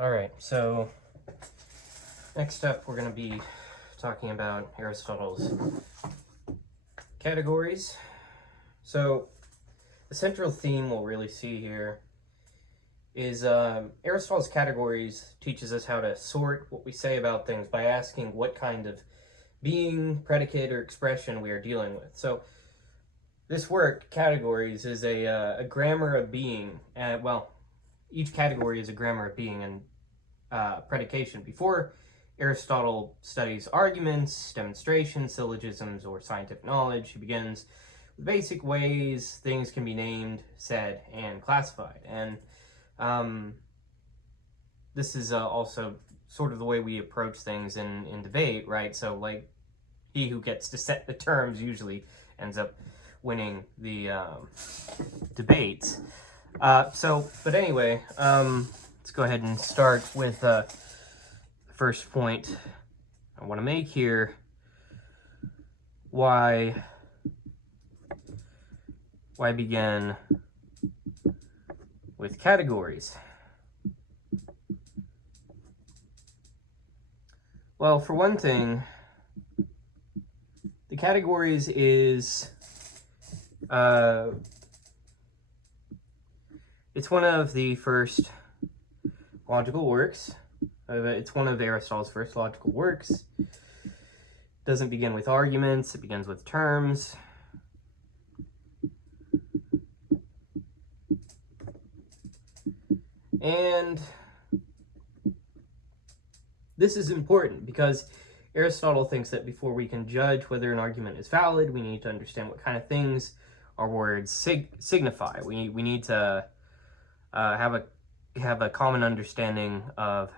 All right, so next up we're going to be talking about Aristotle's categories. So the central theme we'll really see here is Aristotle's categories teaches us how to sort what we say about things by asking what kind of being, predicate, or expression we are dealing with. So this work, categories, is a grammar of being. Well, each category is a grammar of being and predication. Before Aristotle studies arguments, demonstrations, syllogisms, or scientific knowledge, he begins with basic ways things can be named, said, and classified. And this is also sort of the way we approach things in debate, right? So, like, he who gets to set the terms usually ends up winning the debates. But anyway, let's go ahead and start with the first point I want to make here. Why begin with categories? Well, for one thing, the categories is it's one of the first logical works. It's one of Aristotle's first logical works. It doesn't begin with arguments, it begins with terms. And this is important because Aristotle thinks that before we can judge whether an argument is valid, we need to understand what kind of things our words signify. We need to have a common understanding of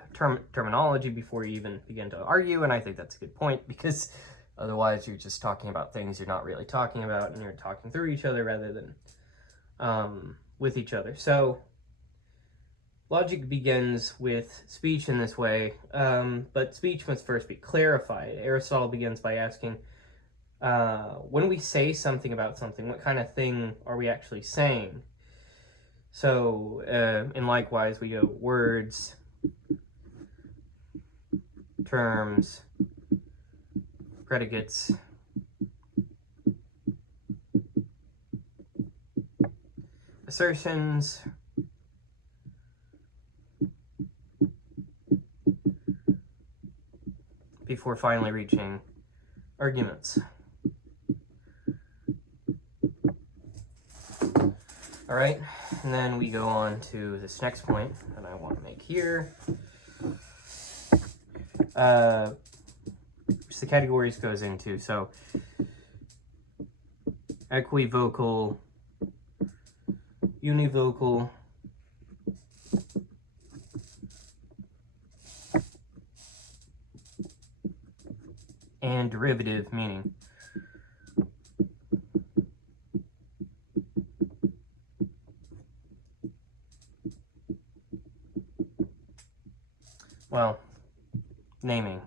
terminology before you even begin to argue, and I think that's a good point, because otherwise you're just talking about things you're not really talking about, and you're talking through each other rather than with each other. So logic begins with speech in this way, but speech must first be clarified. Aristotle begins by asking, when we say something about something, what kind of thing are we actually saying? So, and likewise, we go words, terms, predicates, assertions, before finally reaching arguments. All right, and then we go on to this next point that I want to make here. Which the categories goes into. So, equivocal, univocal, and derivative meaning. Well, naming.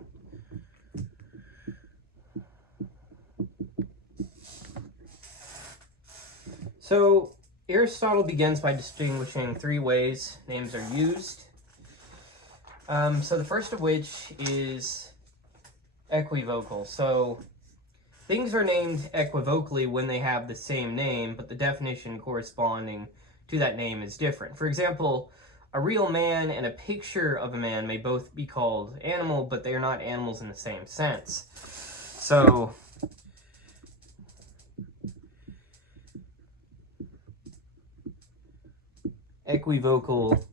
So, Aristotle begins by distinguishing three ways names are used. So the first of which is equivocal. So things are named equivocally when they have the same name, but the definition corresponding to that name is different. For example, a real man and a picture of a man may both be called animal, but they are not animals in the same sense. So equivocal,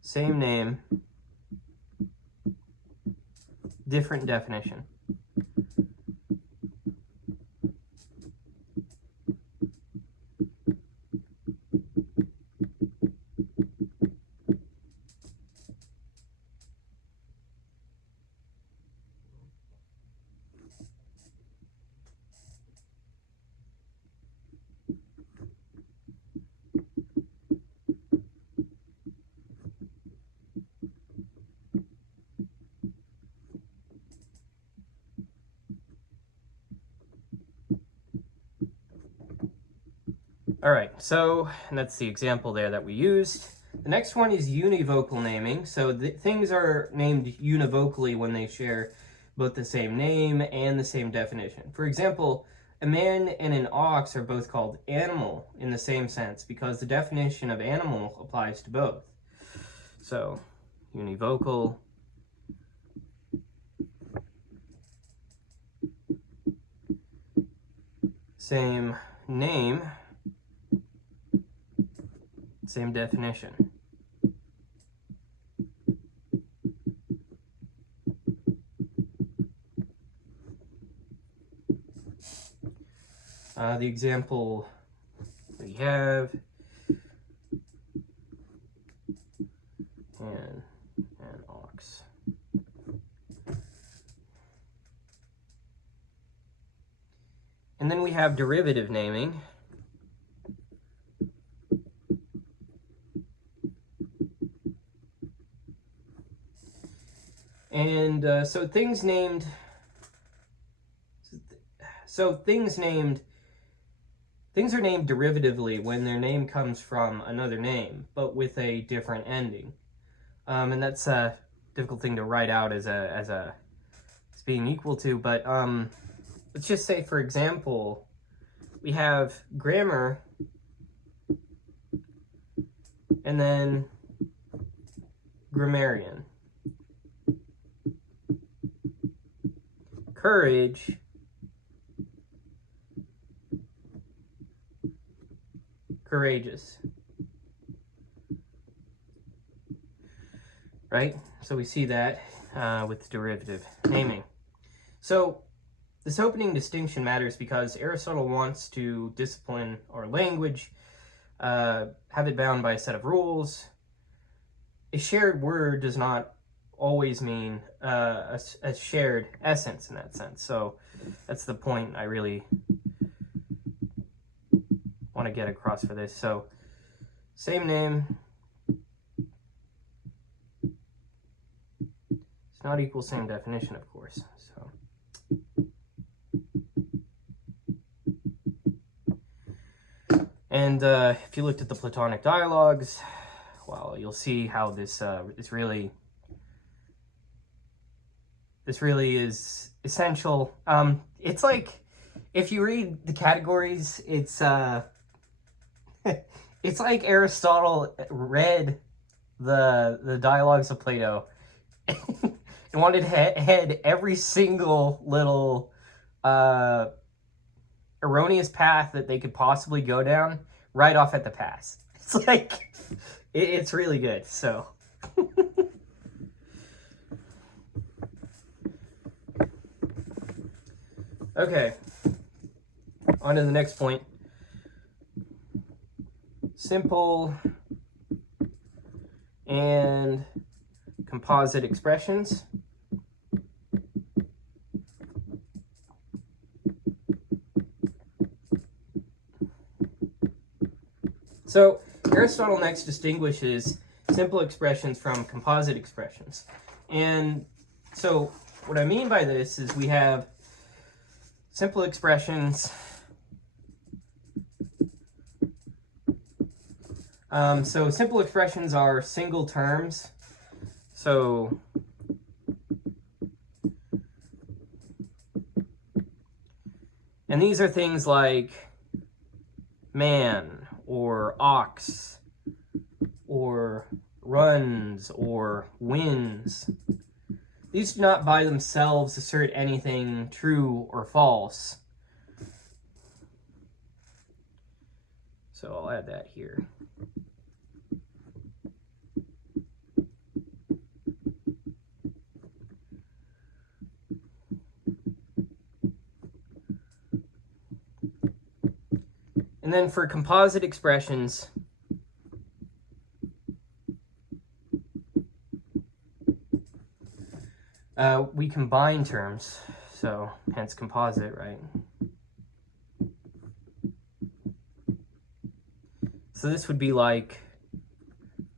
same name, different definition. All right, so and that's the example there that we used. The next one is univocal naming. So things are named univocally when they share both the same name and the same definition. For example, a man and an ox are both called animal in the same sense because the definition of animal applies to both. So, univocal. Same name, same definition. The example we have, and an ox. And then we have derivative naming. And things are named derivatively when their name comes from another name, but with a different ending. And that's a difficult thing to write out as being equal to, but let's just say, for example, we have grammar, and then grammarian. Courage, courageous. Right? So we see that with derivative naming. So this opening distinction matters because Aristotle wants to discipline our language, have it bound by a set of rules. A shared word does not always mean a shared essence in that sense. So that's the point I really want to get across for this. So same name. It's not equal same definition, of course. So and if you looked at the Platonic dialogues, well, you'll see how this really is essential. It's like if you read the categories, it's it's like Aristotle read the dialogues of Plato and wanted to head every single little erroneous path that they could possibly go down right off at the pass. It's like it's really good. So okay, on to the next point. Simple and composite expressions. So Aristotle next distinguishes simple expressions from composite expressions. And so what I mean by this is we have simple expressions. So simple expressions are single terms. So and these are things like man or ox or runs or wins. These do not by themselves assert anything true or false. So I'll add that here. And then for composite expressions, we combine terms, so hence composite, right? So this would be like,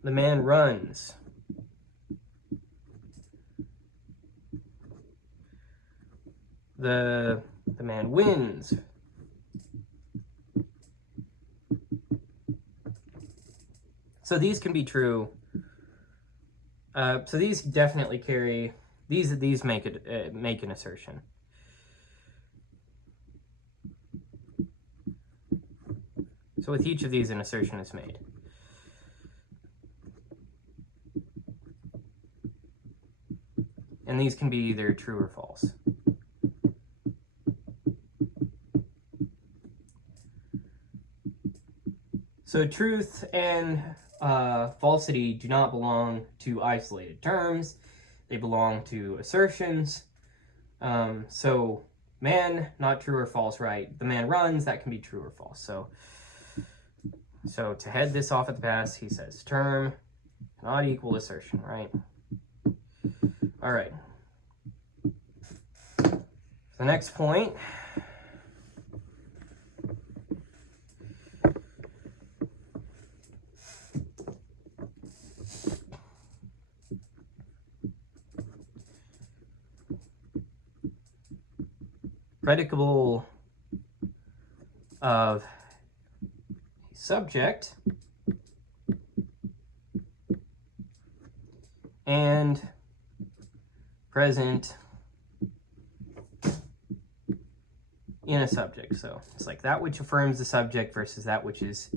the man runs. The man wins. So these can be true. So these definitely carry, these make an assertion. So with each of these, an assertion is made. And these can be either true or false. So truth and falsity do not belong to isolated terms. They belong to assertions. So man, not true or false, right? The man runs, that can be true or false. So to head this off at the pass, he says term not equal assertion, right? All right. The next point. Predicable of a subject and present in a subject. So it's like that which affirms the subject versus that which is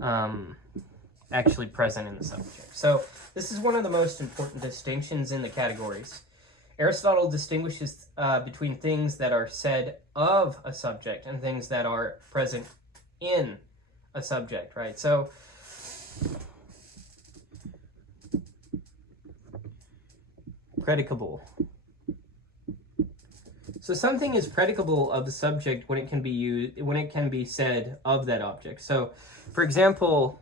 actually present in the subject. So this is one of the most important distinctions in the categories. Aristotle distinguishes between things that are said of a subject and things that are present in a subject, right? So predicable. So something is predicable of the subject when it can be used, when it can be said of that object. So, for example,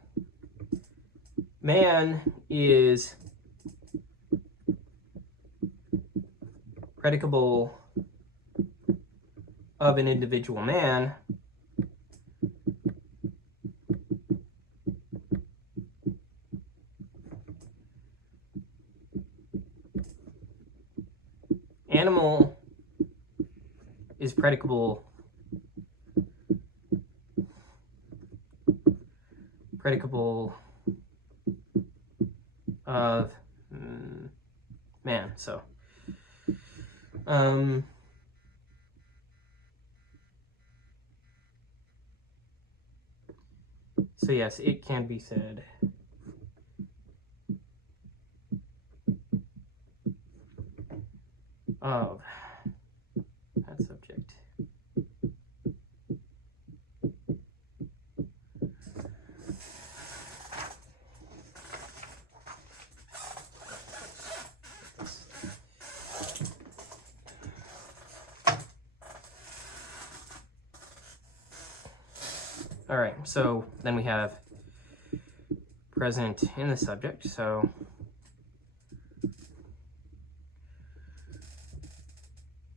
man is predicable of an individual man animal is predicable of man. So so yes, it can be said of that subject. All right, so then we have present in the subject. So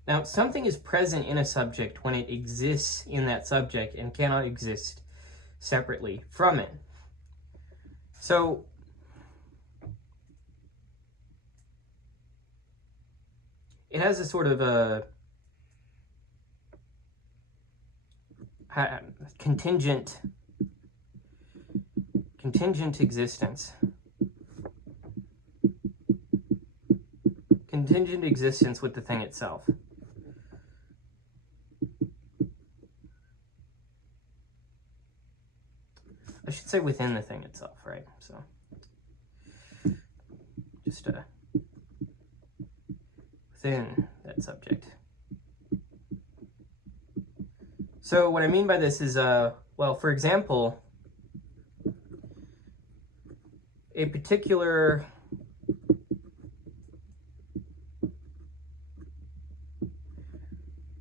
now something is present in a subject when it exists in that subject and cannot exist separately from it. So it has a sort of a contingent existence. Contingent existence with the thing itself. I should say within the thing itself, right? So just within that subject. So what I mean by this is, well, for example, a particular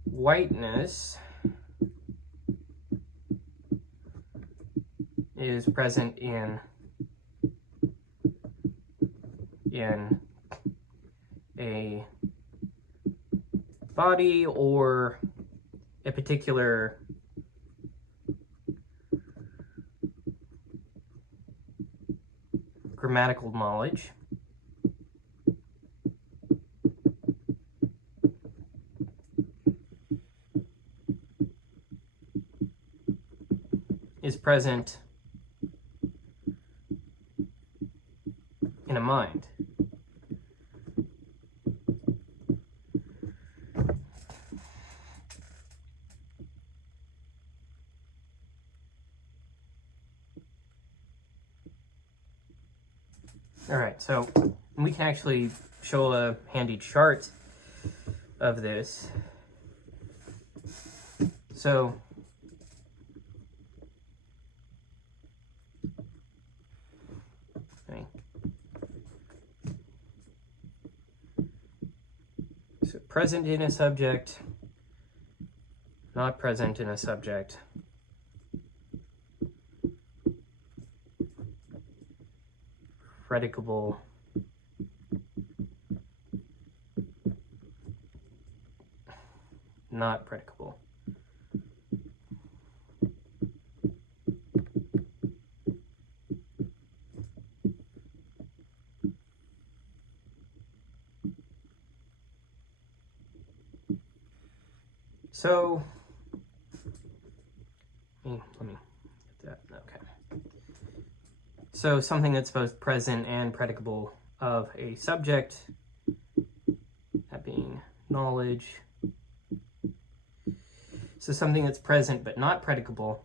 whiteness is present in a body or a particular grammatical knowledge. Is present in a mind. All right, so we can actually show a handy chart of this. So present in a subject, not present in a subject. Predicable. Not predicable. So, let me get that, okay. So something that's both present and predicable of a subject, that being knowledge. So something that's present but not predicable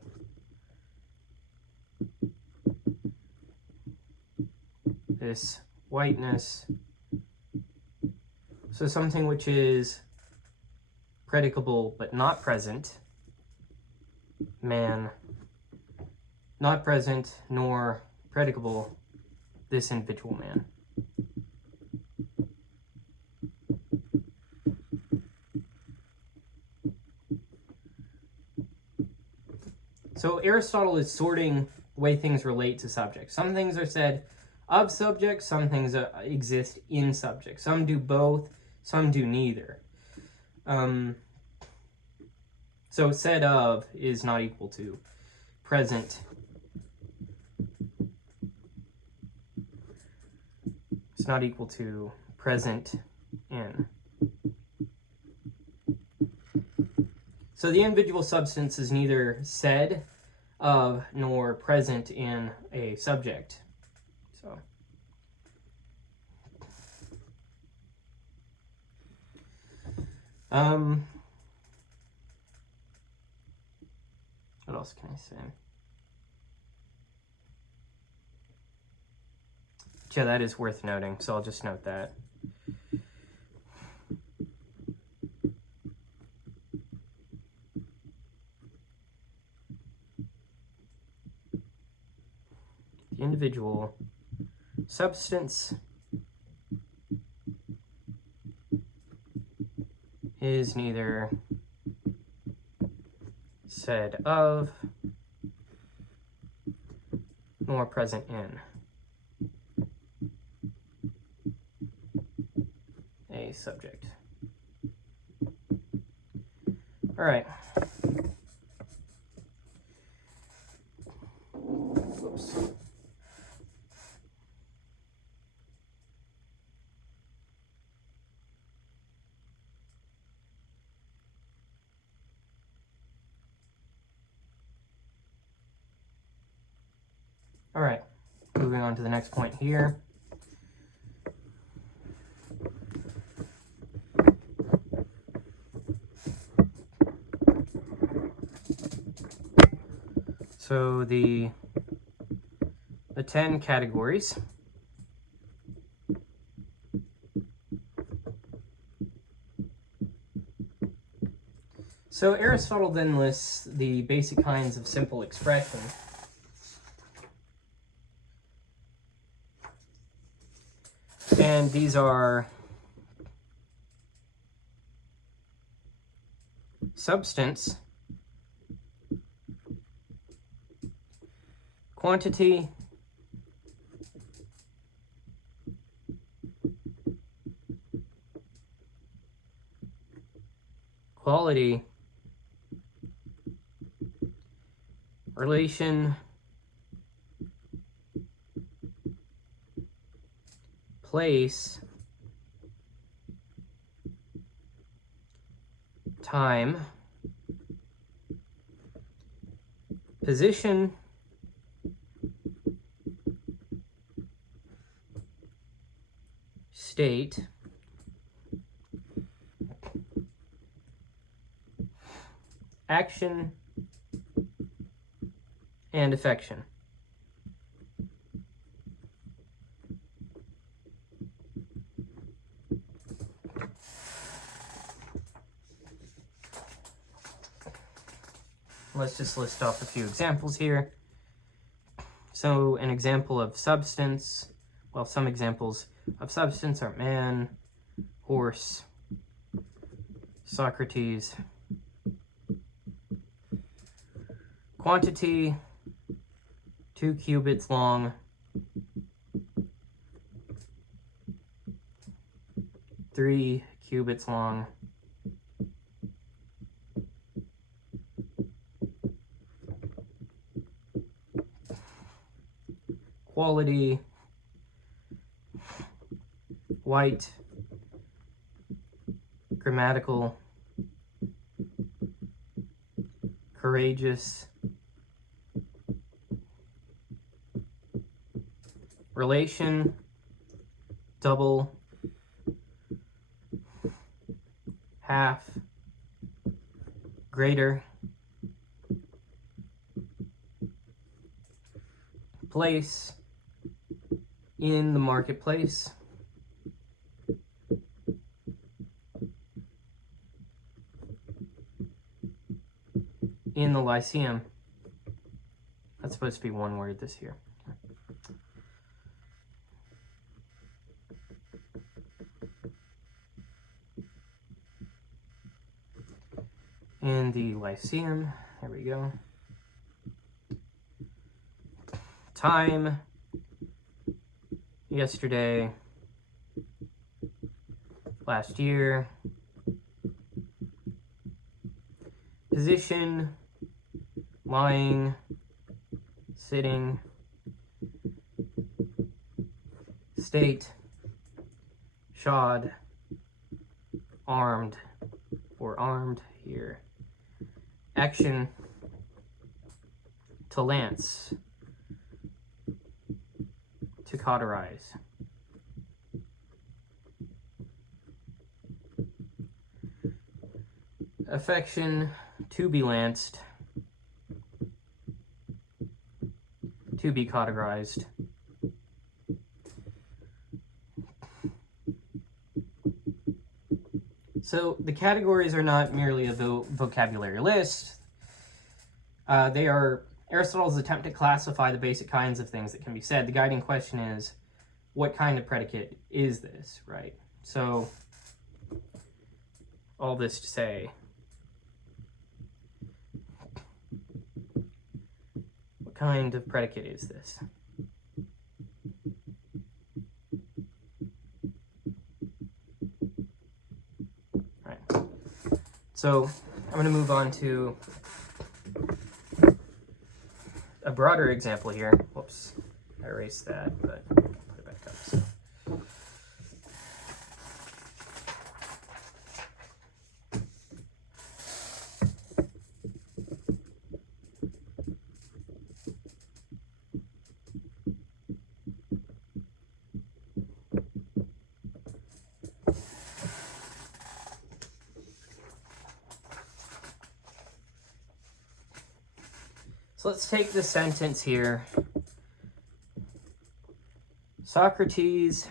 this whiteness. So something which is predicable but not present, man, not present nor predicable, this individual man. So Aristotle is sorting the way things relate to subjects. Some things are said of subjects, some things exist in subjects. Some do both, some do neither. So said of is not equal to present. It's not equal to present in. So the individual substance is neither said of nor present in a subject. So what else can I say? Yeah, that is worth noting, so I'll just note that. The individual substance is neither said of nor present in a subject. All right. Whoops. All right, moving on to the next point here. So the 10 categories. So Aristotle then lists the basic kinds of simple expression. And these are substance, quantity, quality, relation, place, time, position, state, action, and affection. Let's just list off a few examples here. So an example of substance, well, some examples of substance are man, horse, Socrates. Quantity, 2 cubits long, 3 cubits long. Quality, white, grammatical, courageous, relation, double, half, greater, place, in the marketplace, in the Lyceum. That's supposed to be one word this year. In the Lyceum, there we go. Time, yesterday, last year. Position, lying, sitting. State, shod, armed, or armed here. Action, to lance, to cauterize. Affection, to be lanced, to be cauterized. So the categories are not merely a vocabulary list. They are Aristotle's attempt to classify the basic kinds of things that can be said. The guiding question is, what kind of predicate is this, right? So all this to say, what kind of predicate is this? So I'm going to move on to a broader example here. Whoops, I erased that, but put it back up. So. So let's take this sentence here. Socrates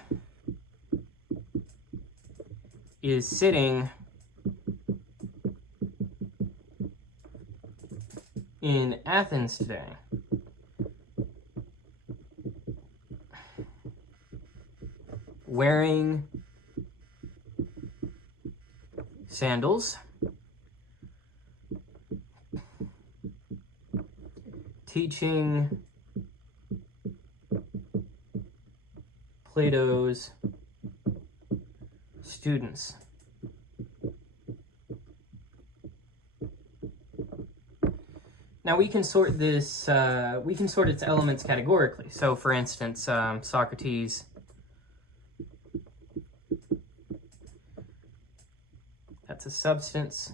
is sitting in Athens today. Wearing sandals, teaching Plato's students. Now we can sort this, we can sort its elements categorically. So for instance, Socrates that's a substance.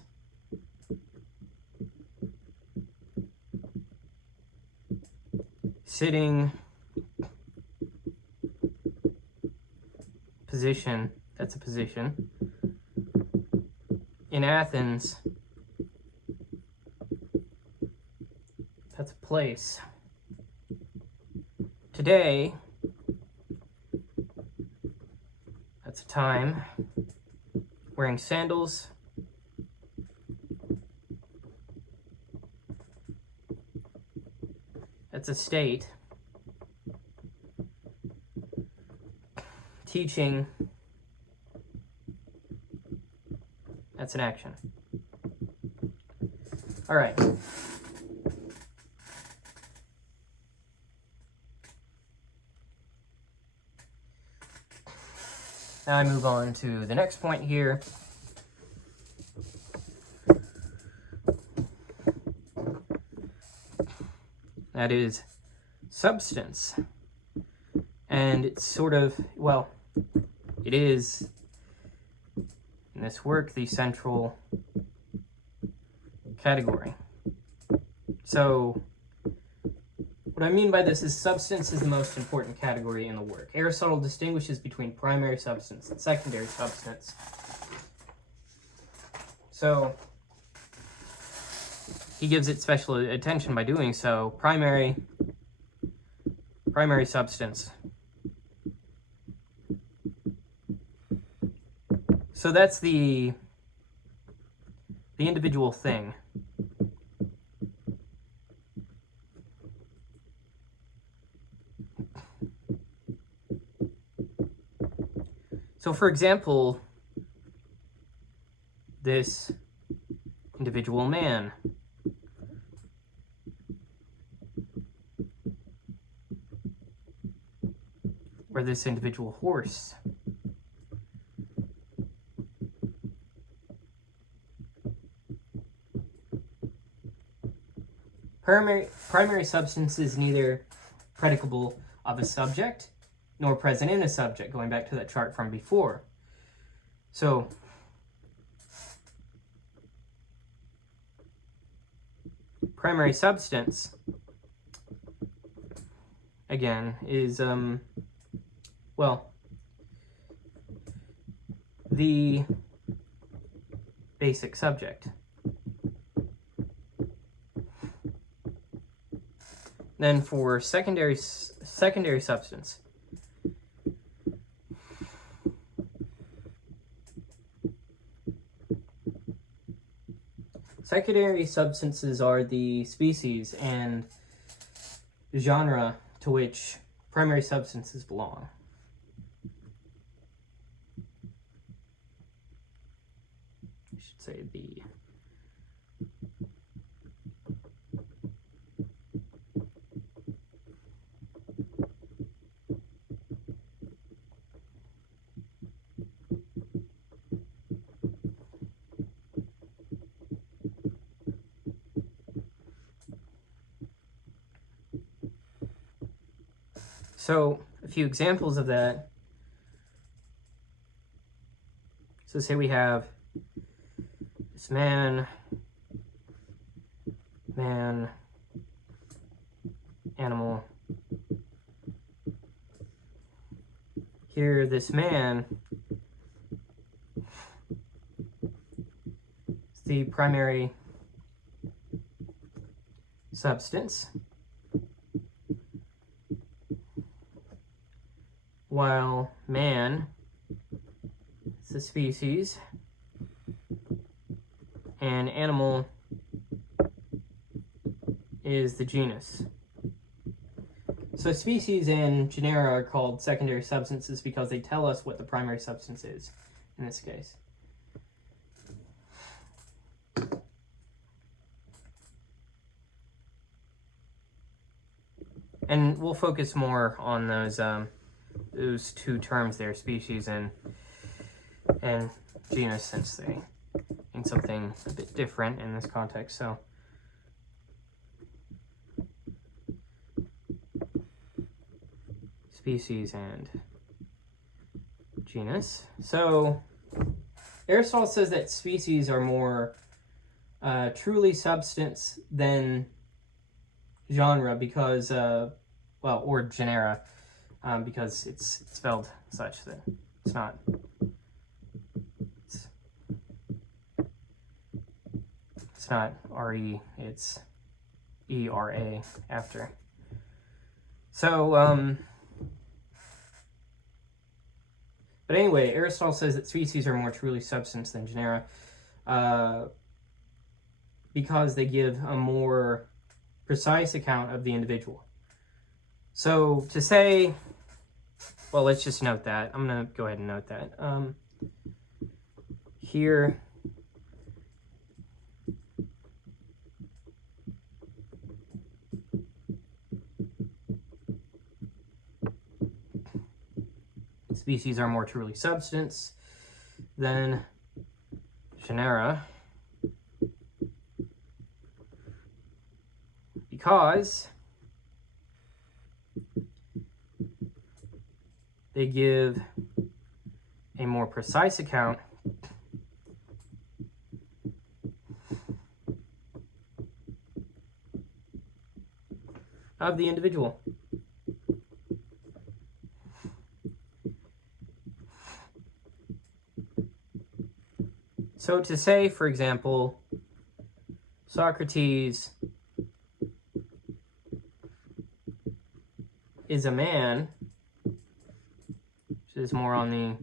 Sitting, position, that's a position. In Athens, that's a place. Today, that's a time. Wearing sandals, that's a state. Teaching, that's an action. All right. Now I move on to the next point here. That is substance. And it's sort of, well, it is, in this work, the central category. So, what I mean by this is substance is the most important category in the work. Aristotle distinguishes between primary substance and secondary substance. So, he gives it special attention by doing so. Primary substance. So that's the individual thing. So for example, this individual man. Or this individual horse. Primary substance is neither predicable of a subject nor present in a subject, going back to that chart from before. So, primary substance, again, is, well, the basic subject. Then for secondary substance, secondary substances are the species and genre to which primary substances belong. I should say the So, a few examples of that. So say we have this man, animal. Here, this man is the primary substance, while man is the species, and animal is the genus. So species and genera are called secondary substances because they tell us what the primary substance is in this case. And we'll focus more on those two terms there, species and genus, since they mean something a bit different in this context. So species and genus. So Aristotle says that species are more truly substance than genre because, well, or genera, because it's spelled such that It's not. It's not RE, it's ERA after. So, but anyway, Aristotle says that species are more truly substance than genera because they give a more precise account of the individual. So to say, well, let's just note that. I'm going to go ahead and note that. Here, species are more truly substance than genera because they give a more precise account of the individual. So to say, for example, Socrates is a man, which is more on the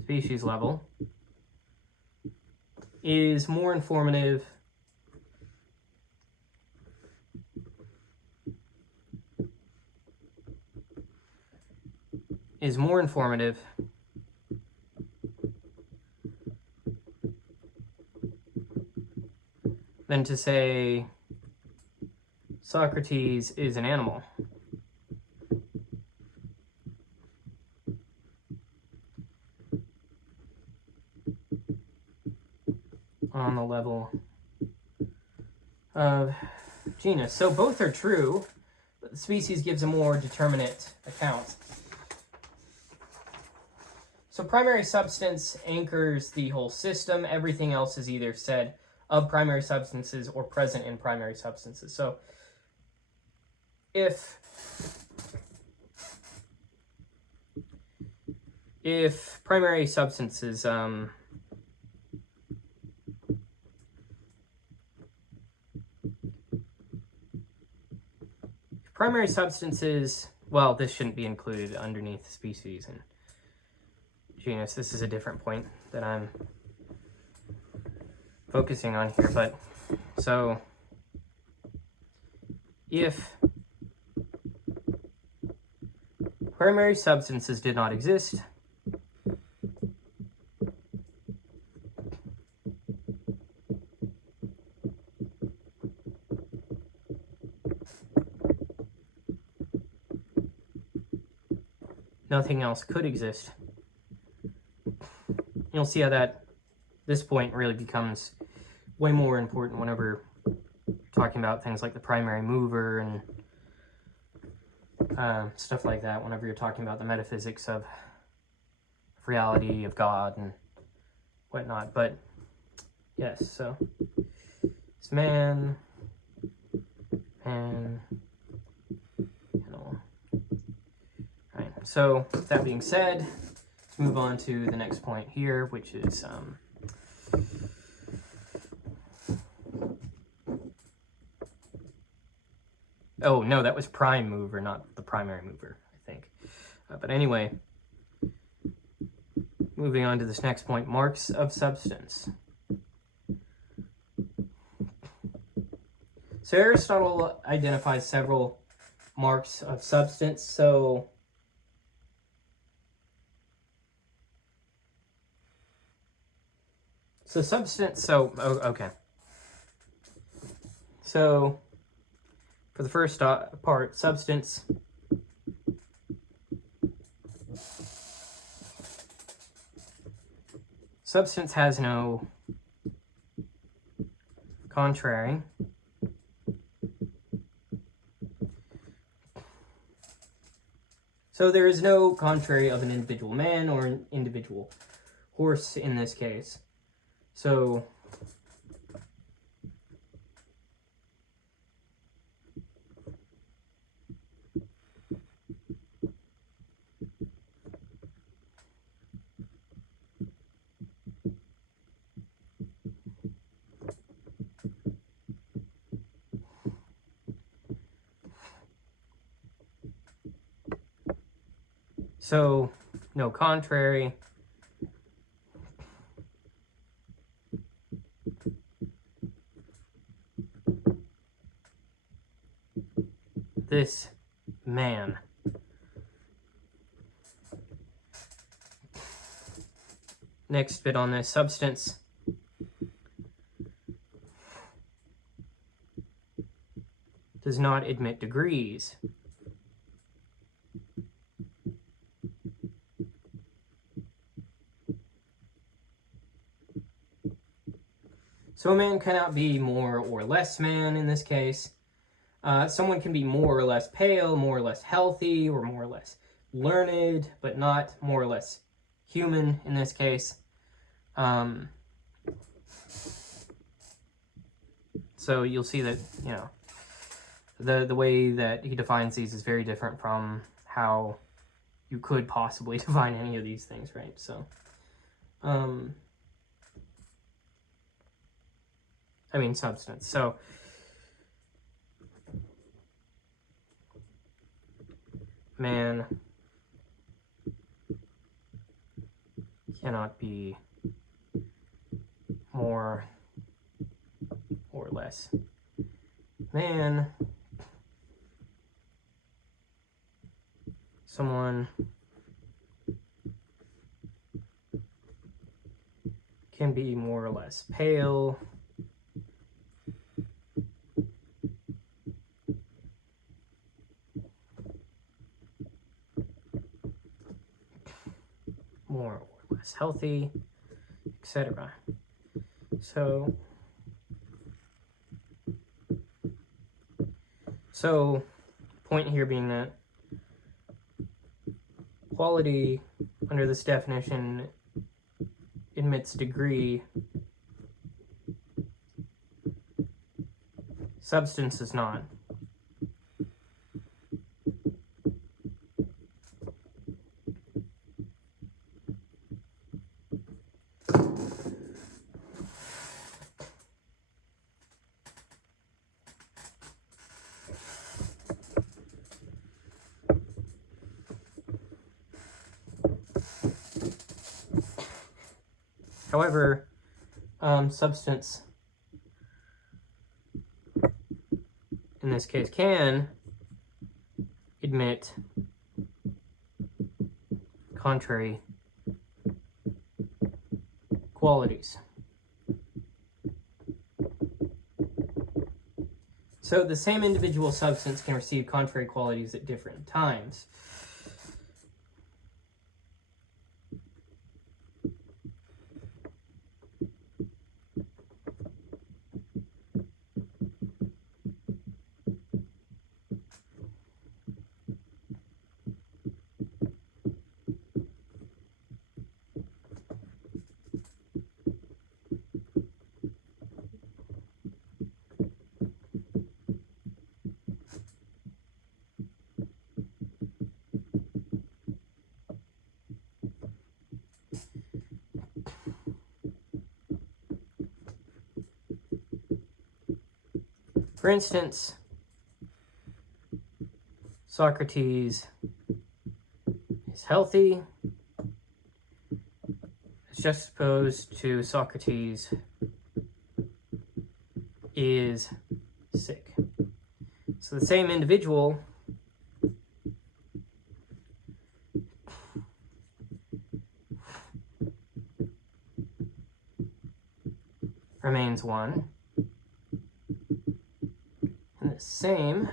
species level, is more informative than to say Socrates is an animal. On the level of genus. So both are true, but the species gives a more determinate account. So primary substance anchors the whole system. Everything else is either said of primary substances or present in primary substances. So if primary substances well, this shouldn't be included underneath species and genus. This is a different point that I'm focusing on here. But so if primary substances did not exist, nothing else could exist. You'll see how this point really becomes way more important whenever you're talking about things like the primary mover and stuff like that, whenever you're talking about the metaphysics of reality, of God, and whatnot. But yes, so it's man, and animal. Right. So with that being said, let's move on to the next point here, which is oh no, that was prime mover, not the primary mover, I think. But anyway, moving on to this next point, marks of substance. So Aristotle identifies several marks of substance. So substance, okay. So for the first part, substance. Substance has no contrary. So there is no contrary of an individual man or an individual horse in this case. So So, no contrary. This man. Next bit on this, substance. Does not admit degrees. So a man cannot be more or less man in this case. Someone can be more or less pale, more or less healthy, or more or less learned, but not more or less human in this case. So you'll see that, you know, the way that he defines these is very different from how you could possibly define any of these things, right? So, I mean, substance. So, man cannot be more or less man. Someone can be more or less pale. More or less healthy, etc. So point here being that quality under this definition admits degree. Substance does not. However, substance in this case can admit contrary qualities. So the same individual substance can receive contrary qualities at different times. For instance, Socrates is healthy. It's just opposed to Socrates is sick. So the same individual remains one, and the same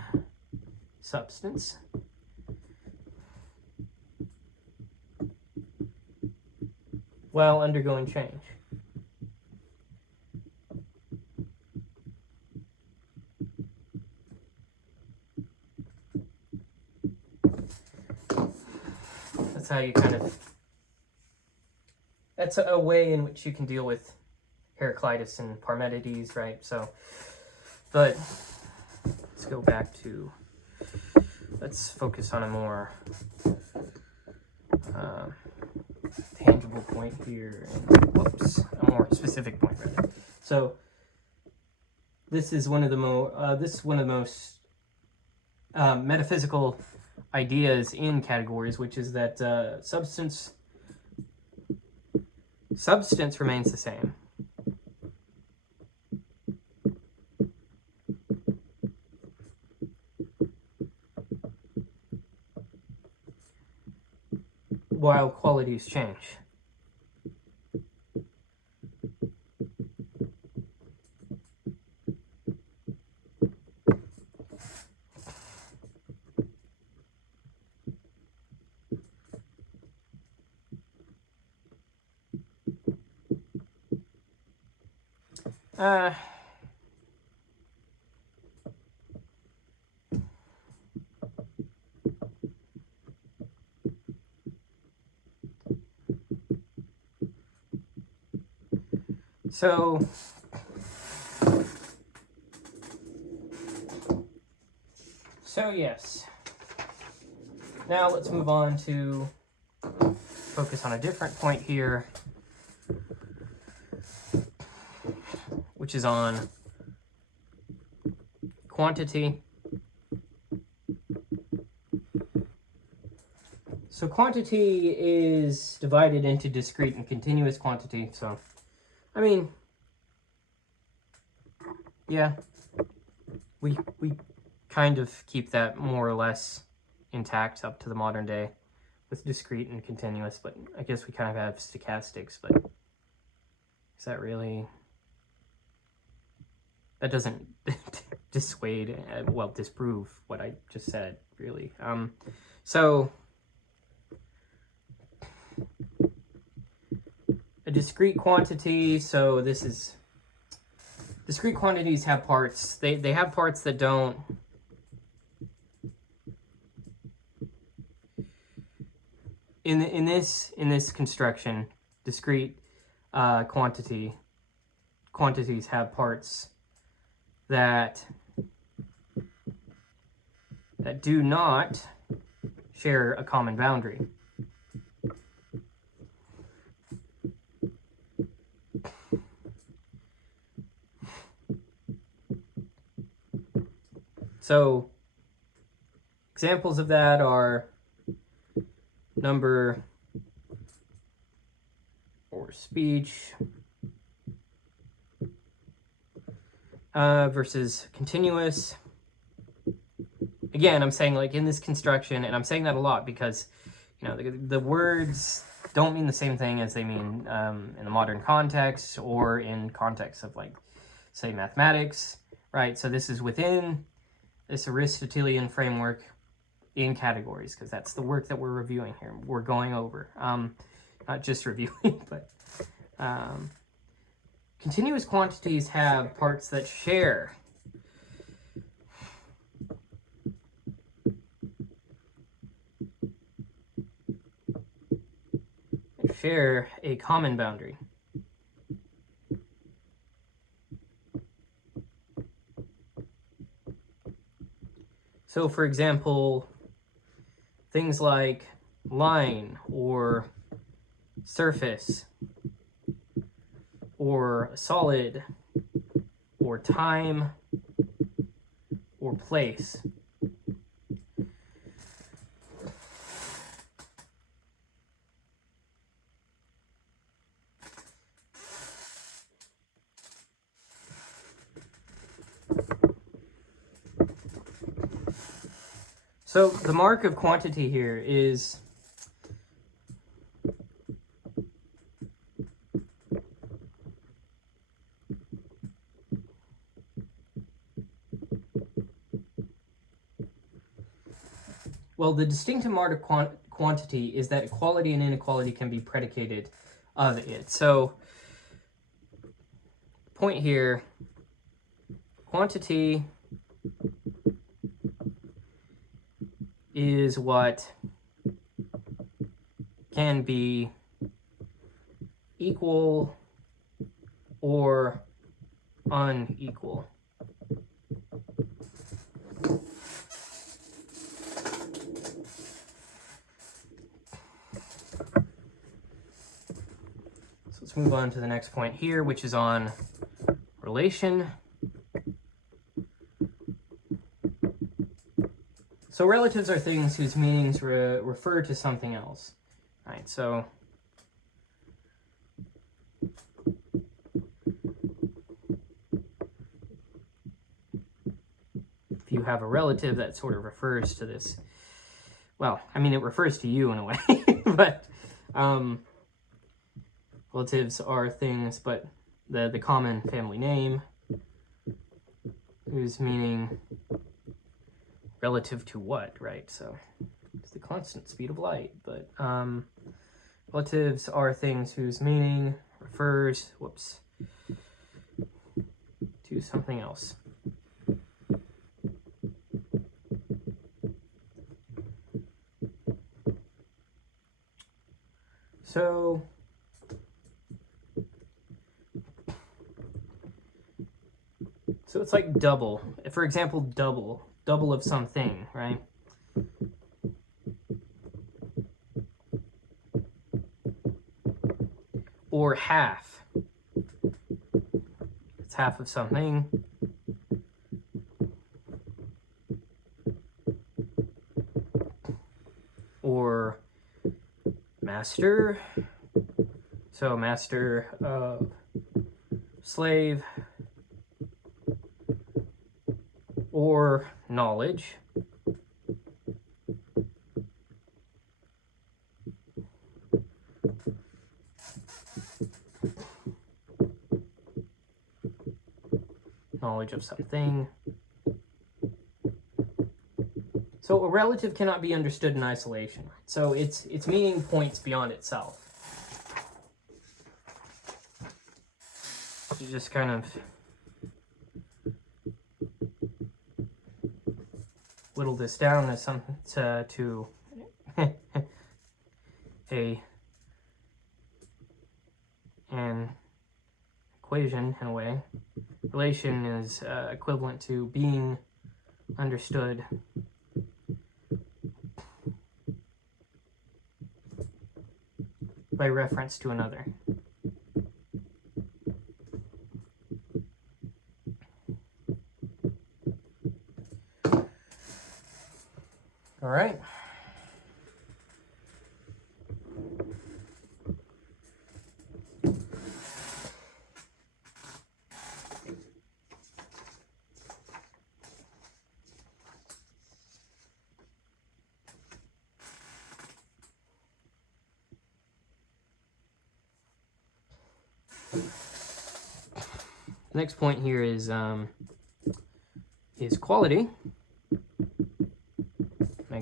substance while undergoing change. That's how you kind of, that's a way in which you can deal with Heraclitus and Parmenides, right? So, but let's go back to, let's focus on a more tangible point here, and a more specific point rather. So this is one of the most metaphysical ideas in categories, which is that substance remains the same. While qualities change. So yes. Now let's move on to focus on a different point here, which is on quantity. So quantity is divided into discrete and continuous quantity. So, I mean, yeah, we kind of keep that more or less intact up to the modern day with discrete and continuous, but I guess we kind of have stochastics, but is that really... That doesn't dissuade, well, disprove what I just said, really. So a discrete quantity, so this is... Discrete quantities have parts. They have parts that don't... In this construction, discrete quantities have parts that do not share a common boundary. So examples of that are number or speech versus continuous. Again, I'm saying like in this construction, and I'm saying that a lot because, you know, the words don't mean the same thing as they mean in the modern context or in context of, like, say, mathematics, right? So this is within this Aristotelian framework in categories, because that's the work that we're reviewing here. We're going over, not just reviewing, but continuous quantities have parts that share a common boundary. So, for example, things like line or surface or solid or time or place. So the mark of quantity here is the distinctive mark of quantity is that equality and inequality can be predicated of it. So point here, quantity is what can be equal or unequal. So let's move on to the next point here, which is on relation. So So relatives are things whose meanings refer to something else. All right, so if you have a relative that sort of refers to this, well, I mean, it refers to you in a way, but relatives are things, but the common family name, whose meaning relative to what, right? So it's the constant speed of light, but relatives are things whose meaning refers, to something else. So it's like double. For example, double of something, right? Or half. It's half of something. Or master. So master of slave. Or knowledge. Knowledge of something. So a relative cannot be understood in isolation. So its meaning points beyond itself. You just kind of whittle this down as something to an equation in a way. Relation is equivalent to being understood by reference to another. All right. The next point here is quality.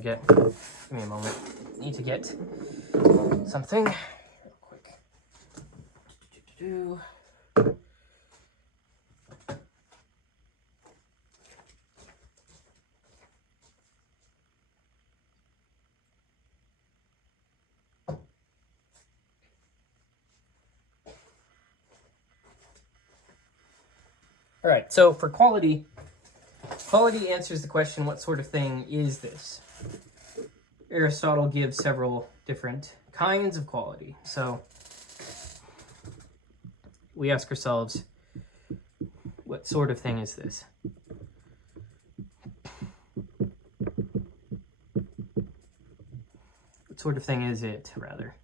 Give me a moment. Need to get something real quick. All right, so for quality answers the question, what sort of thing is this? Aristotle gives several different kinds of quality. So we ask ourselves, what sort of thing is this? What sort of thing is it, rather?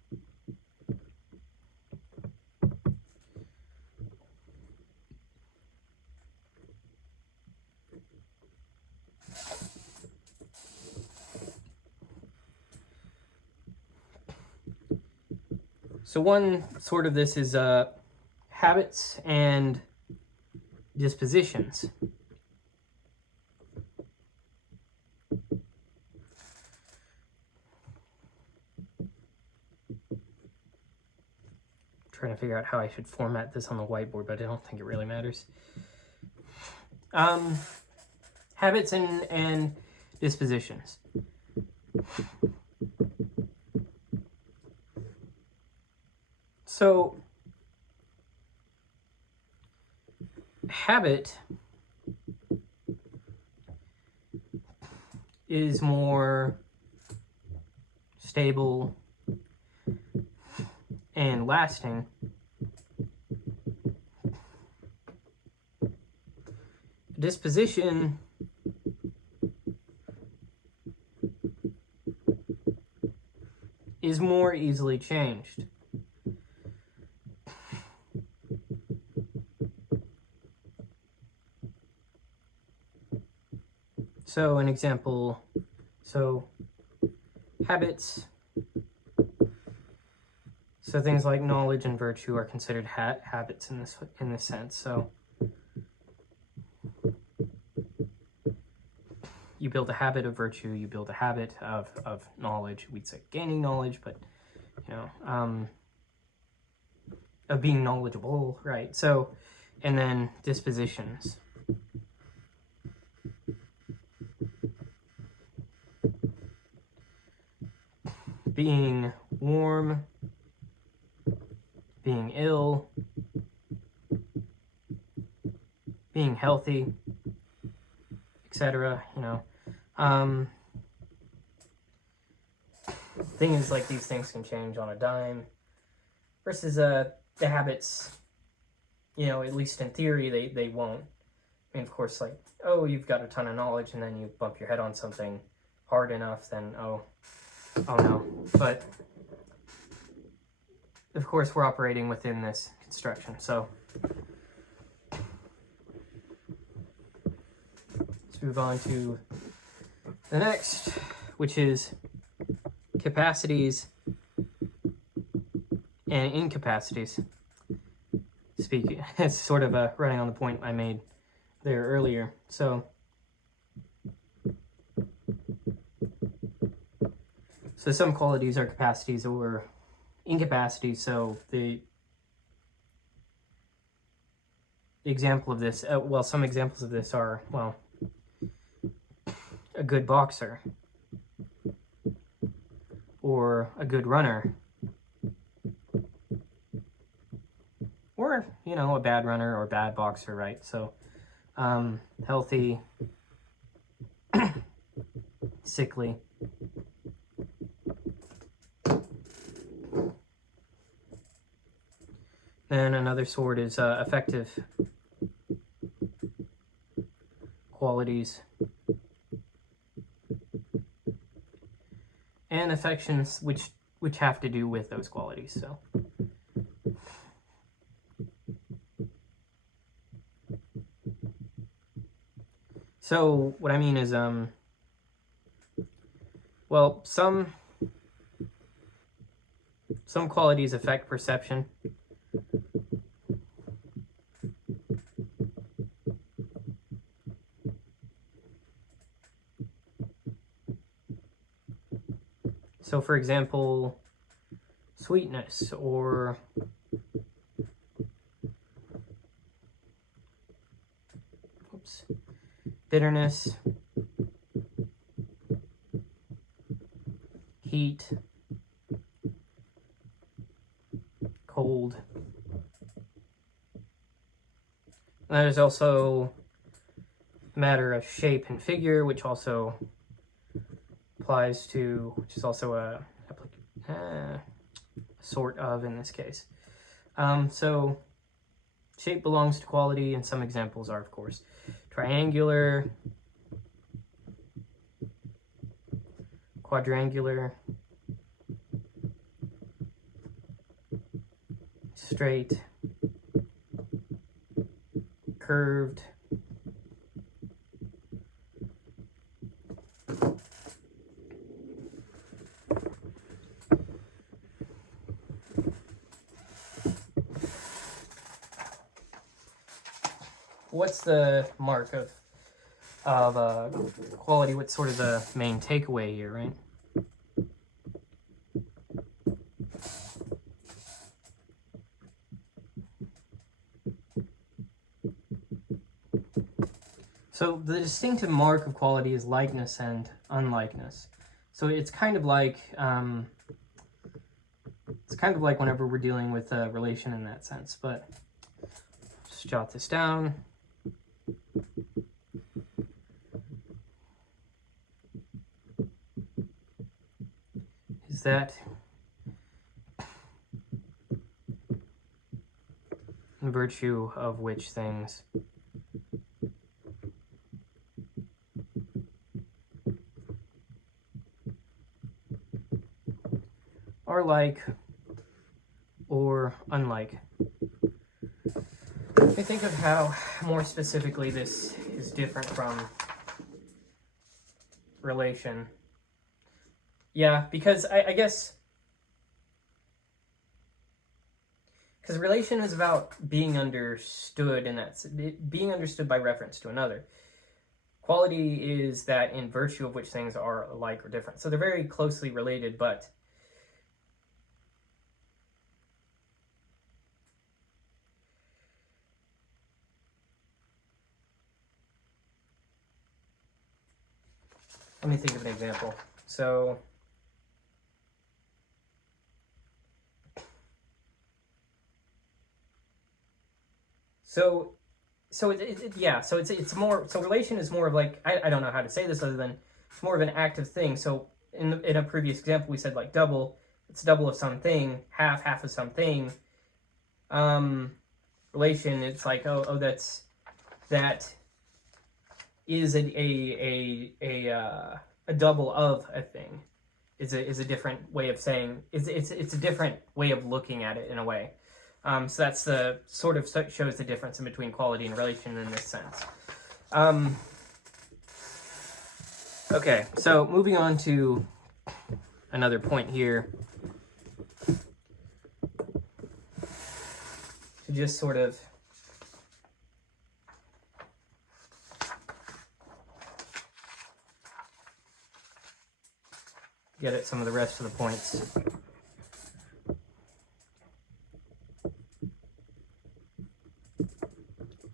So one sort of this is habits and dispositions. Trying to figure out how I should format this on the whiteboard, but I don't think it really matters. Habits and dispositions. So, habit is more stable and lasting. Disposition is more easily changed. So an example, so habits, so things like knowledge and virtue are considered habits in this sense. So you build a habit of virtue, you build a habit of knowledge. We'd say gaining knowledge, but you know, of being knowledgeable, right? So, and then dispositions. Being warm, being ill, being healthy, etc. You know, thing is, like, these things can change on a dime. Versus the habits, you know, at least in theory, they won't. I mean, of course, like, oh, you've got a ton of knowledge, and then you bump your head on something hard enough, then oh no. But of course, we're operating within this construction. So let's move on to the next, which is capacities and incapacities. Speaking, it's sort of running on the point I made there earlier. So some qualities are capacities or incapacities. So the example of this, well, some examples of this are, well, a good boxer or a good runner, or, you know, a bad runner or bad boxer, right? So healthy, sickly. Then another sort is affective qualities and affections which have to do with those qualities. So what I mean is, well, some qualities affect perception. So, for example, sweetness or bitterness, heat, cold. And there's also a matter of shape and figure, which also applies to, which is also a sort of in this case. So shape belongs to quality, and some examples are, of course, triangular, quadrangular, straight, curved, what's the mark of quality? What's sort of the main takeaway here, right? So the distinctive mark of quality is likeness and unlikeness. So it's kind of like whenever we're dealing with a relation in that sense. But just jot this down. Is that in virtue of which things like or unlike. I think of how more specifically this is different from relation. Yeah, because I guess because relation is about being understood, and that's being understood by reference to another. Quality is that in virtue of which things are alike or different. So they're very closely related, but let me think of an example. So it's more, so relation is more of like, I don't know how to say this other than it's more of an active thing. So in a previous example, we said like double, it's double of something, half of something. Relation, it's like, that is a double of a thing. Is a different way of saying, it's a different way of looking at it in a way. So that's the sort of shows the difference in between quality and relation in this sense. Okay, so moving on to another point here. To just sort of get at some of the rest of the points.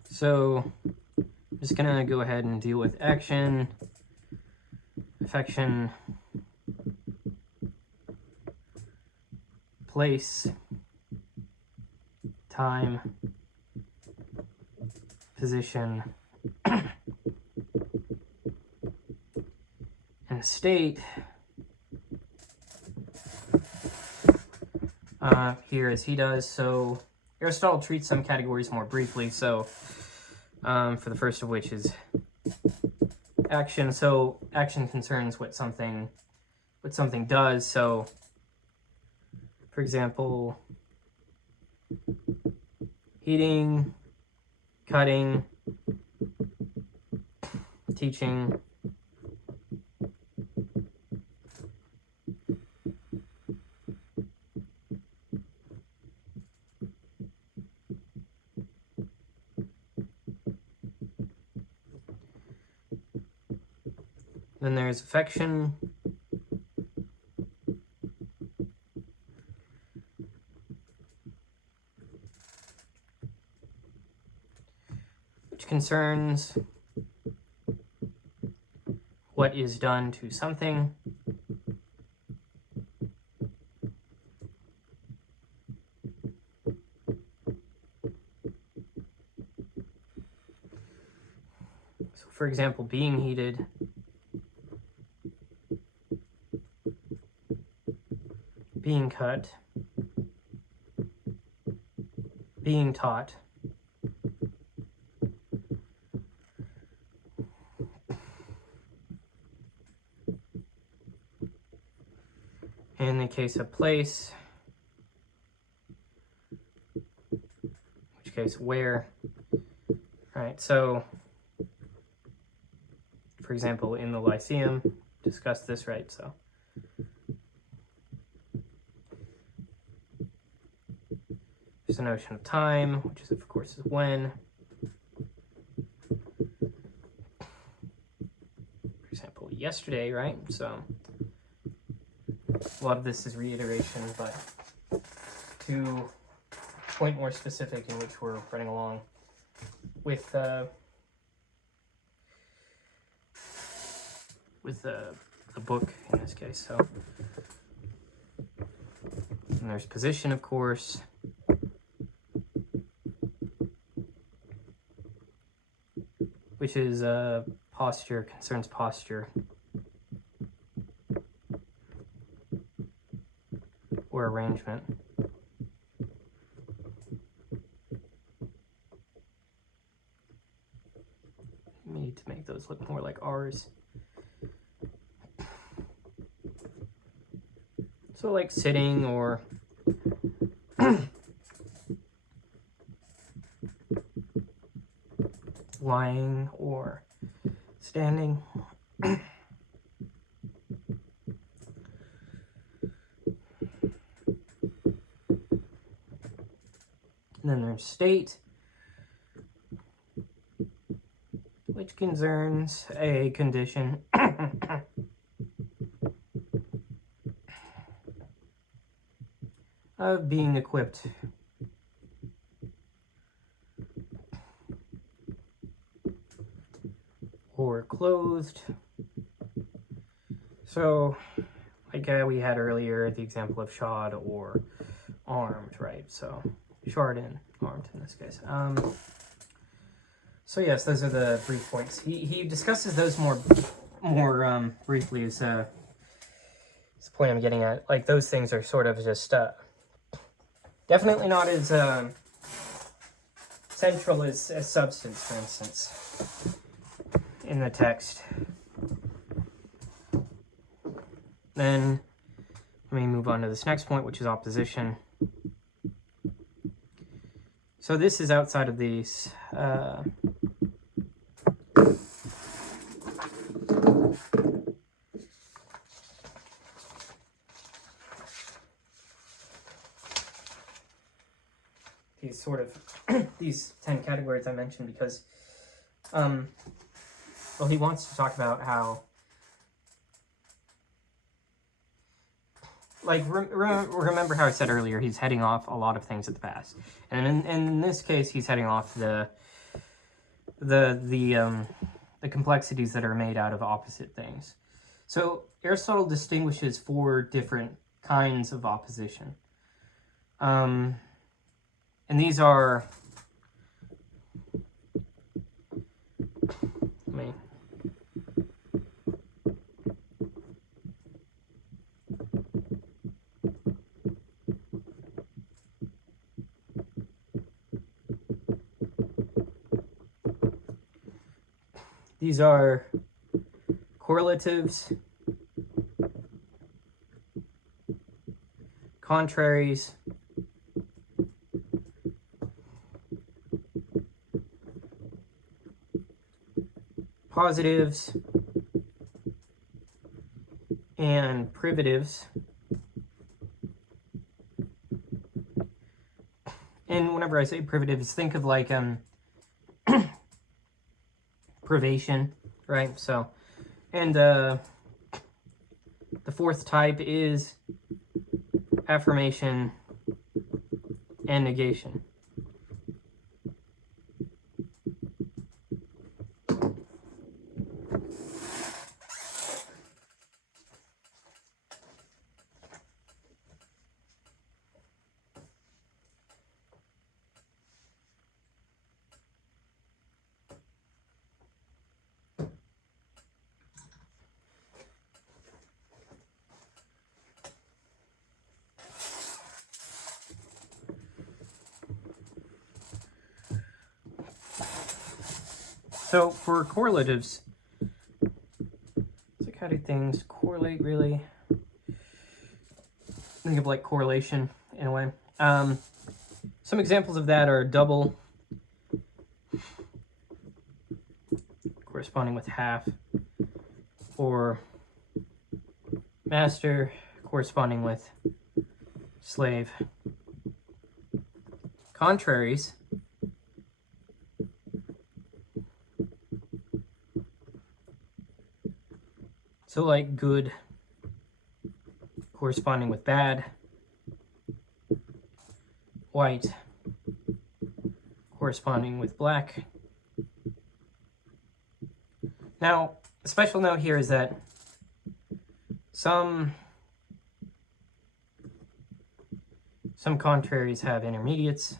So I'm just gonna go ahead and deal with action, affection, place, time, position, and state here as he does. So Aristotle treats some categories more briefly. So for the first of which is action. So action concerns what something does. So for example, heating, cutting, teaching, then there's affection, which concerns what is done to something. So for example, being heated, being cut, being taught, in the case of place, in which case where, right? So for example, in the Lyceum, discuss this, right? So there's the notion of time, which is of course is when. For example, yesterday, right? So a lot of this is reiteration, but to point more specific in which we're running along with the book in this case. So and there's position, of course. Which is posture, concerns posture. Or arrangement. We need to make those look more like R's. So So like sitting or lying or standing. And then there's state, which concerns a condition of being equipped or clothed. So, like we had earlier, the example of shod or armed, right? So, shod and armed in this case. So yes, those are the brief points. He discusses those more briefly as the point I'm getting at. Like those things are sort of just definitely not as central as substance, for instance, in the text. Then let me move on to this next point, which is opposition. So this is outside of these these sort of these 10 categories I mentioned, because well, he wants to talk about how, like, remember how I said earlier, he's heading off a lot of things at the past, and in this case, he's heading off the complexities that are made out of opposite things. So Aristotle distinguishes 4 different kinds of opposition, and these are, these are correlatives, contraries, positives, and privatives. And whenever I say privatives, think of like privation, right? So, and the 4th type is affirmation and negation. So for correlatives, it's like, how do things correlate, really? Think of like correlation in a way. Some examples of that are double, corresponding with half, or master corresponding with slave. Contraries, so like good corresponding with bad, white corresponding with black. Now, a special note here is that some contraries have intermediates.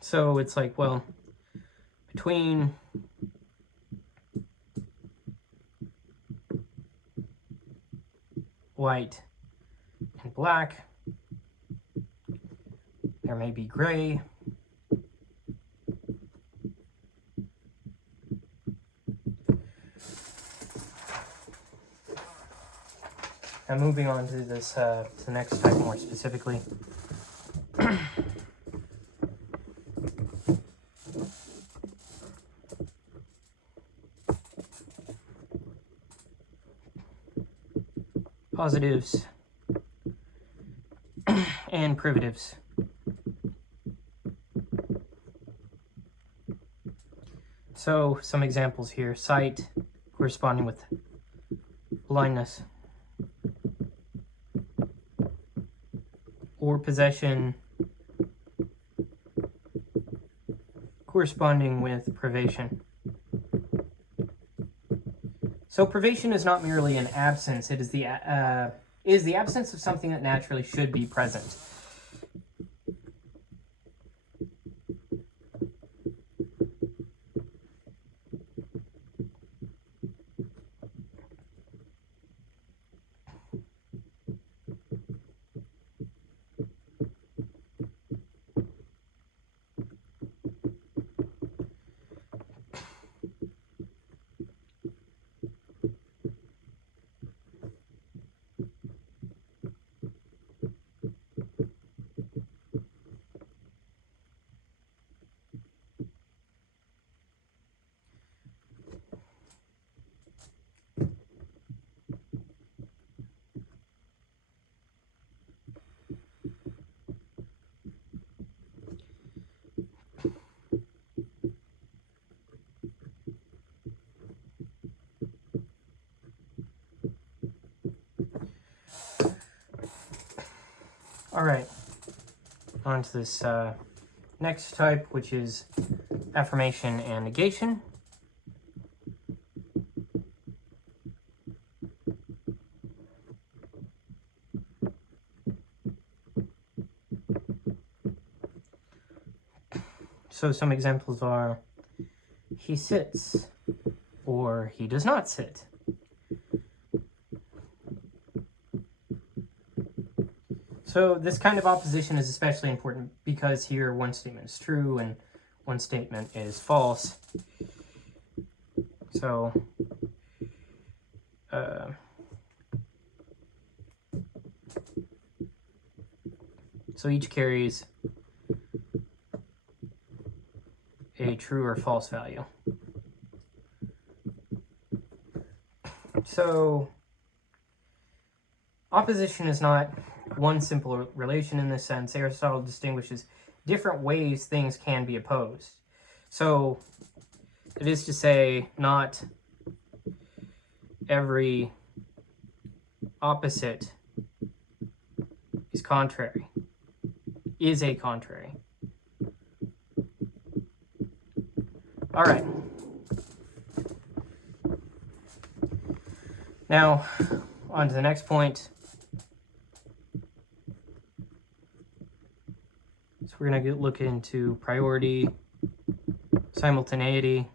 So it's like, well, between white and black, There may be gray. Now moving on to this, the next type more specifically. Positives and privatives. So some examples here: sight corresponding with blindness, or possession corresponding with privation. So privation is not merely an absence, it is the absence of something that naturally should be present. All right, on to this next type, which is affirmation and negation. So some examples are, he sits, or he does not sit. So this kind of opposition is especially important because here one statement is true and one statement is false. So each carries a true or false value. So opposition is not one simple relation in this sense. Aristotle distinguishes different ways things can be opposed. So it is to say, not every opposite is contrary, is a contrary. All right. Now, on to the next point. So we're going to look into priority, simultaneity,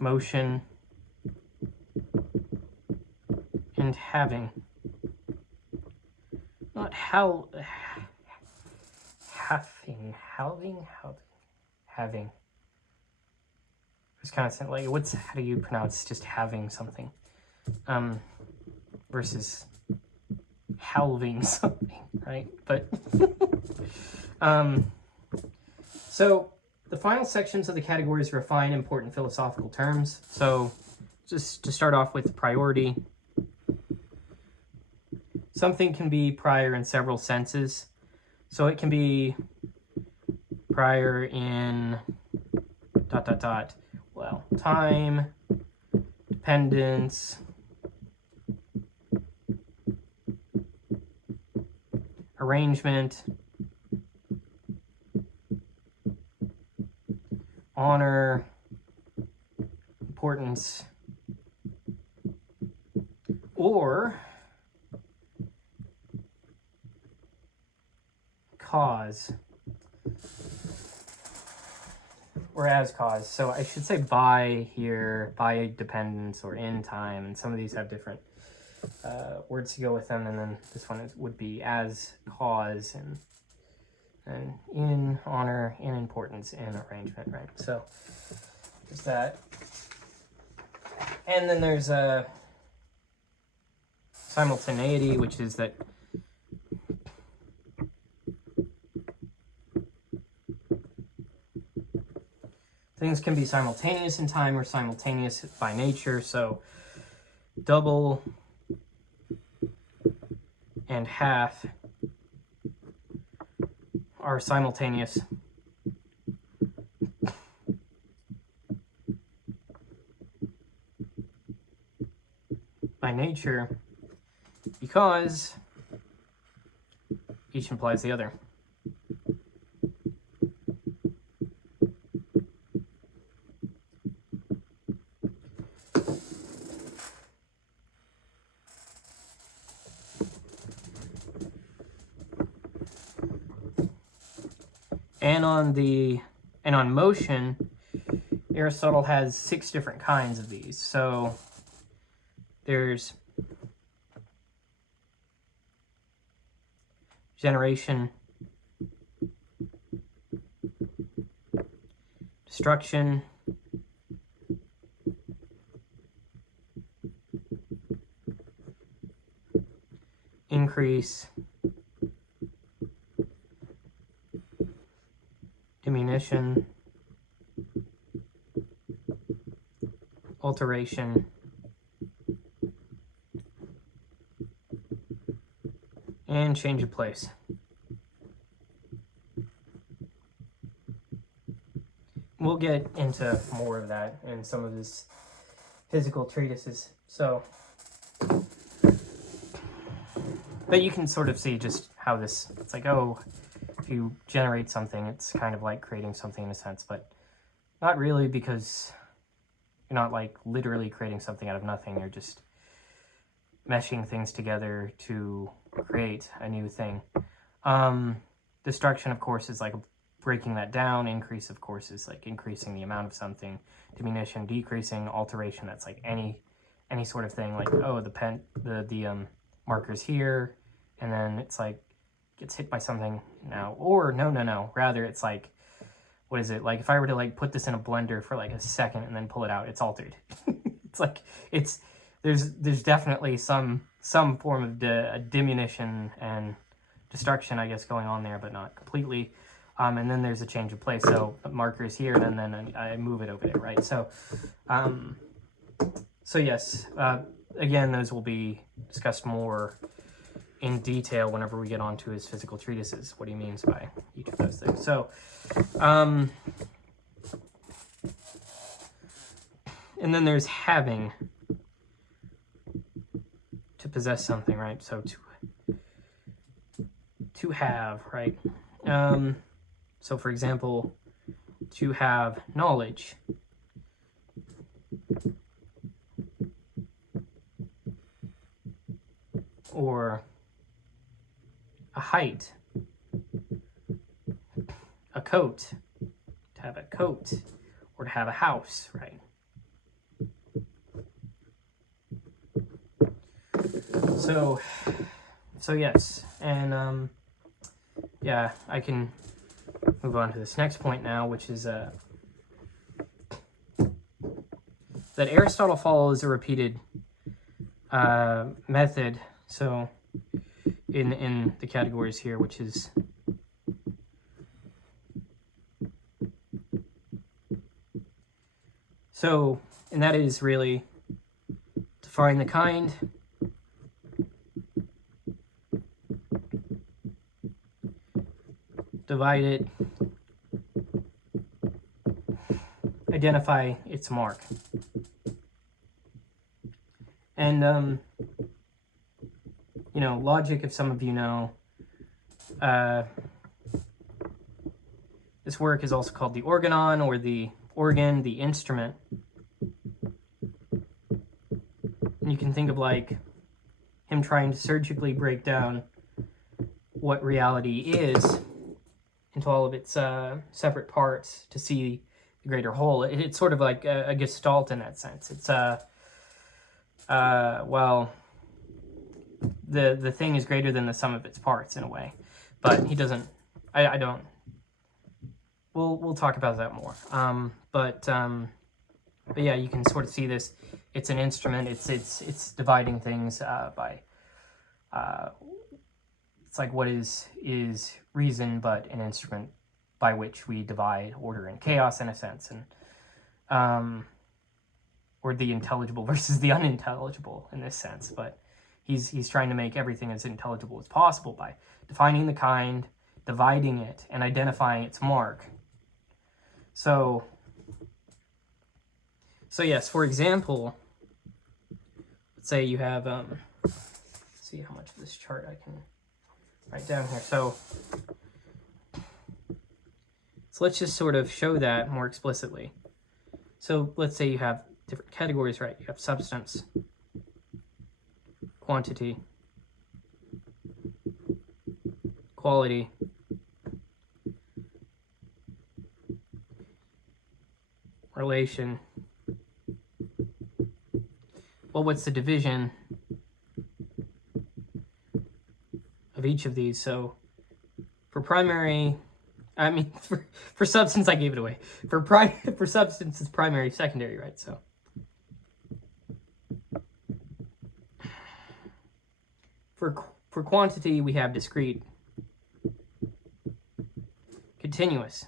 motion, and having. Not how, having. It's kind of like, how do you pronounce just having something? Versus halving something, right? But, so the final sections of the categories refine important philosophical terms. So just to start off with priority, something can be prior in several senses. So it can be prior in ... well, time, dependence, arrangement, honor, importance, or cause, or as cause. So I should say by here, by dependence, or in time, and some of these have different words to go with them, and then this one would be as, cause, and in, honor, in importance, in arrangement, right? So there's that. And then there's simultaneity, which is that things can be simultaneous in time or simultaneous by nature. So double and half are simultaneous by nature because each implies the other. And on motion, Aristotle has 6 different kinds of these. So there's generation, destruction, increase, diminution, alteration, and change of place. We'll get into more of that in some of his physical treatises. So, but you can sort of see just how this, it's like, oh, if you generate something, it's kind of like creating something in a sense, but not really, because you're not like literally creating something out of nothing. You're just meshing things together to create a new thing. Destruction, of course, is like breaking that down. Increase, of course, is like increasing the amount of something. Diminution, decreasing. Alteration, that's like any sort of thing. Like, oh, the marker's here, and then it's like gets hit by something now. Or no. Rather, it's like, what is it? Like if I were to like put this in a blender for like a second and then pull it out, it's altered. It's like there's definitely some form of diminution and destruction, I guess, going on there, but not completely. And then there's a change of place. So the marker is here, and then I move it over there, right? So, so yes, again, those will be discussed more in detail whenever we get onto his physical treatises, what he means by each of those things. So, and then there's having, to possess something, right? So to have, right? So for example, to have knowledge, or a height, a coat, to have a coat, or to have a house, right? So yes, and yeah, I can move on to this next point now, which is that Aristotle follows a repeated method. So in the categories here, which is and that is really define the kind, divide it, identify its mark. And, you know, logic, if some of you know, this work is also called the organon, or the organ, the instrument. And you can think of like him trying to surgically break down what reality is into all of its separate parts to see the greater whole. It's sort of like a gestalt in that sense. It's well, the thing is greater than the sum of its parts in a way, but he doesn't. I don't. We'll talk about that more. But yeah, you can sort of see this. It's an instrument. It's dividing things by. It's like what is reason, but an instrument by which we divide order and chaos in a sense, and or the intelligible versus the unintelligible in this sense. But he's trying to make everything as intelligible as possible by defining the kind, dividing it, and identifying its mark. So yes, for example, let's say you have, let's see how much of this chart I can write down here. So let's just sort of show that more explicitly. So let's say you have different categories, right? You have substance, quantity, quality, relation. Well, what's the division of each of these? So for primary, I mean, for substance, I gave it away. For substance, it's primary, secondary, right? So for quantity, we have discrete, continuous,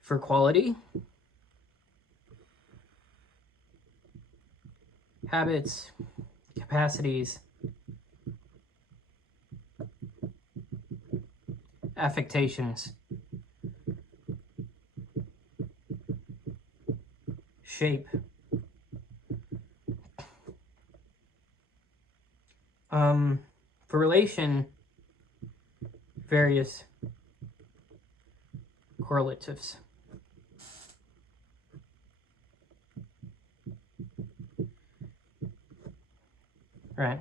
for quality, habits, capacities, affectations, shape. For relation, various correlatives. Right.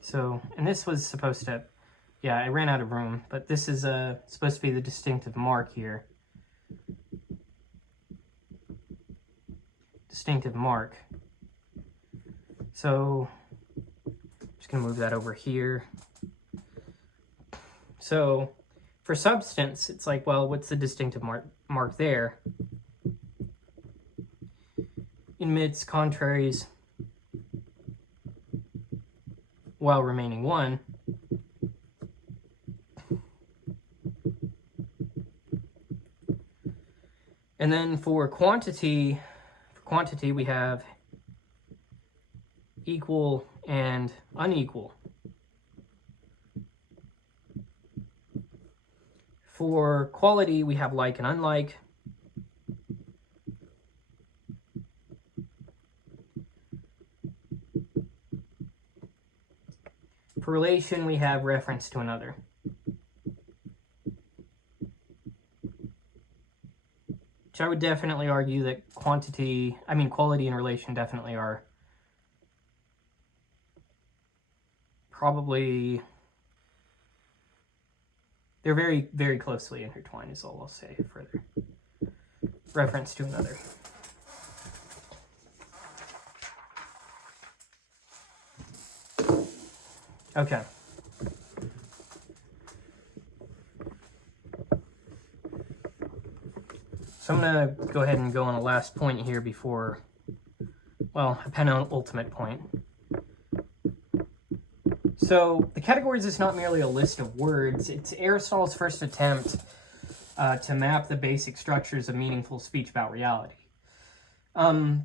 So, and this was supposed to, yeah, I ran out of room, but this is supposed to be the distinctive mark here. Distinctive mark. So, I'm just going to move that over here. So, for substance, it's like, well, what's the distinctive mark there? Emits contraries while remaining one. And then for quantity we have equal and unequal. For quality, we have like and unlike. For relation, we have reference to another. Which I would definitely argue that quality and relation definitely are probably, they're very, very closely intertwined is all I'll say further. Reference to another. Okay. So I'm going to go ahead and go on a last point here before, well, a penultimate point. So the categories is not merely a list of words. It's Aristotle's first attempt to map the basic structures of meaningful speech about reality.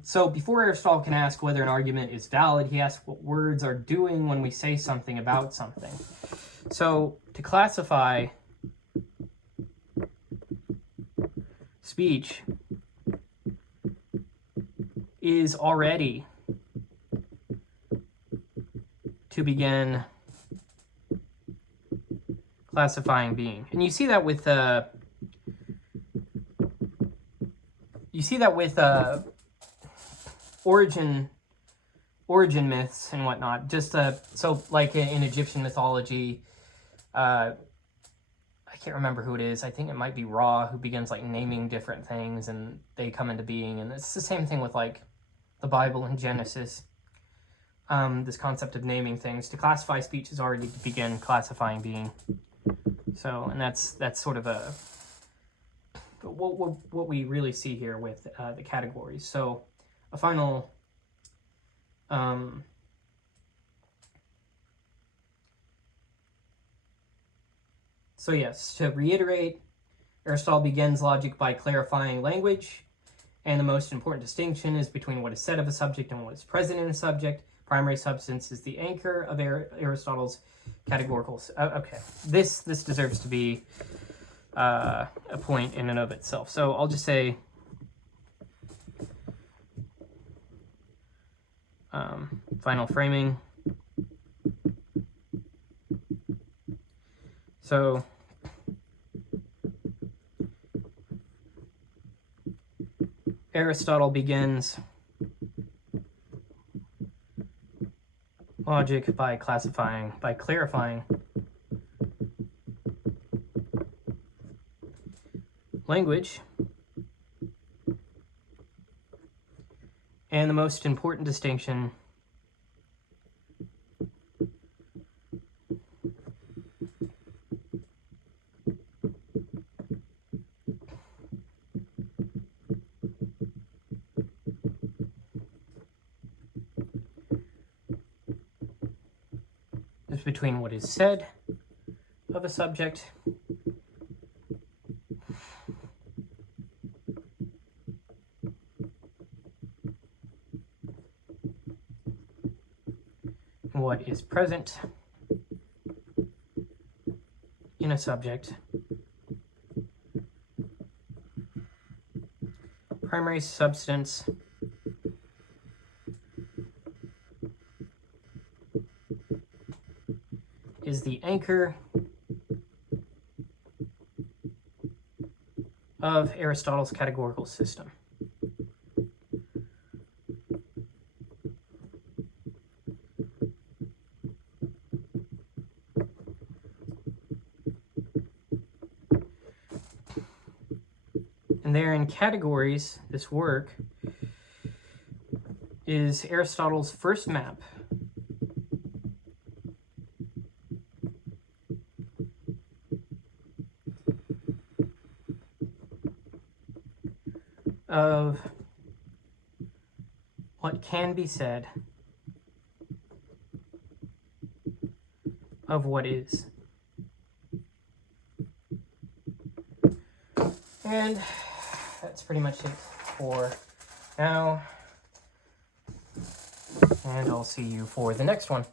So before Aristotle can ask whether an argument is valid, he asks what words are doing when we say something about something. So to classify speech is already to begin classifying being. And you see that with origin myths and whatnot. Just so like in Egyptian mythology, I I can't remember who it is. I think it might be Ra, who begins like naming different things and they come into being. And it's the same thing with like the Bible in Genesis. This concept of naming things. To classify speech is already to begin classifying being. So, and that's sort of what we really see here with the categories. So, a final so yes, to reiterate, Aristotle begins logic by clarifying language, and the most important distinction is between what is said of a subject and what is present in a subject. Primary substance is the anchor of Aristotle's categorical. Okay, this deserves to be a point in and of itself. So I'll just say final framing. So Aristotle begins logic by clarifying language, and the most important distinction is between what is said of a subject and what is present in a subject. Primary substance is the anchor of Aristotle's categorical system. And there in categories, this work is Aristotle's first map of what can be said of what is. And that's pretty much it for now. And I'll see you for the next one.